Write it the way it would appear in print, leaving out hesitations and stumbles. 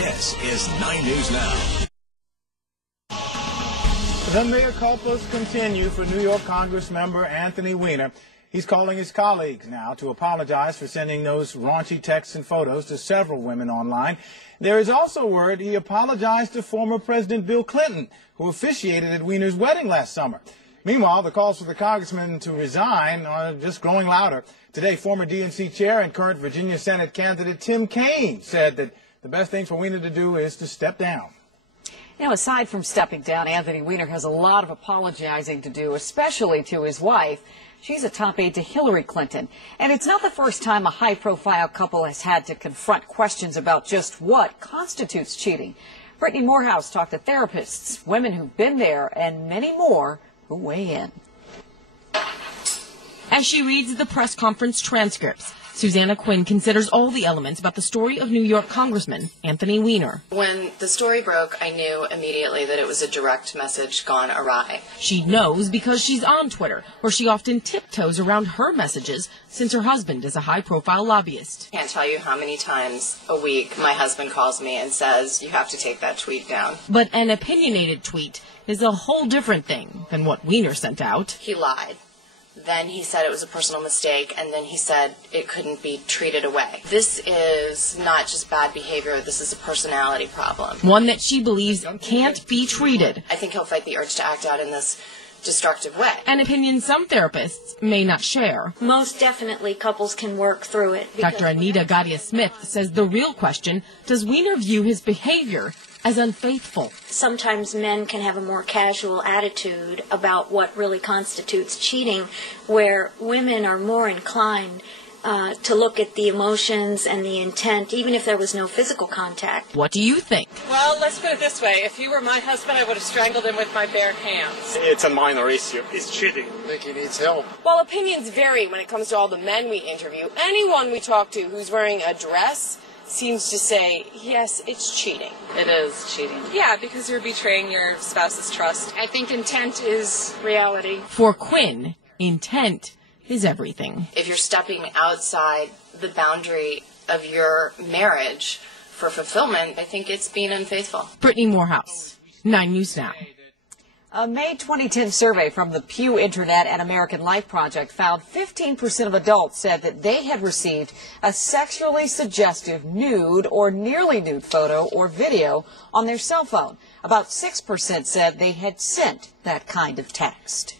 This is 9 News Now. The mea culpas continue for New York Congressmember Anthony Weiner. He's calling his colleagues now to apologize for sending those raunchy texts and photos to several women online. There is also word he apologized to former President Bill Clinton, who officiated at Weiner's wedding last summer. Meanwhile, the calls for the congressman to resign are just growing louder. Today, former DNC chair and current Virginia Senate candidate Tim Kaine said that the best thing for Weiner to do is to step down. You know, aside from stepping down, Anthony Weiner has a lot of apologizing to do, especially to his wife. She's a top aide to Hillary Clinton. And it's not the first time a high-profile couple has had to confront questions about just what constitutes cheating. Brittany Morehouse talked to therapists, women who've been there, and many more who weigh in. As she reads the press conference transcripts, Susanna Quinn considers all the elements about the story of New York Congressman Anthony Weiner. When the story broke, I knew immediately that it was a direct message gone awry. She knows because she's on Twitter, where she often tiptoes around her messages since her husband is a high-profile lobbyist. I can't tell you how many times a week my husband calls me and says, you have to take that tweet down. But an opinionated tweet is a whole different thing than what Weiner sent out. He lied. Then he said it was a personal mistake, and then he said it couldn't be treated away. This is not just bad behavior, this is a personality problem. One that she believes can't be treated. I think he'll fight the urge to act out in this destructive way. An opinion some therapists may not share. Most definitely couples can work through it. Dr. Anita Gadhia-Smith says the real question, does Weiner view his behavior as unfaithful? Sometimes men can have a more casual attitude about what really constitutes cheating, where women are more inclined to look at the emotions and the intent, even if there was no physical contact. What do you think? Well, let's put it this way. If he were my husband, I would have strangled him with my bare hands. It's a minor issue. It's cheating. I think he needs help. While opinions vary when it comes to all the men we interview, anyone we talk to who's wearing a dress seems to say, yes, it's cheating. It is cheating. Yeah, because you're betraying your spouse's trust. I think intent is reality. For Quinn, intent is everything. If you're stepping outside the boundary of your marriage for fulfillment, I think it's being unfaithful. Brittany Morehouse, 9 News Now. A May 2010 survey from the Pew Internet and American Life Project found 15% of adults said that they had received a sexually suggestive nude or nearly nude photo or video on their cell phone. About 6% said they had sent that kind of text.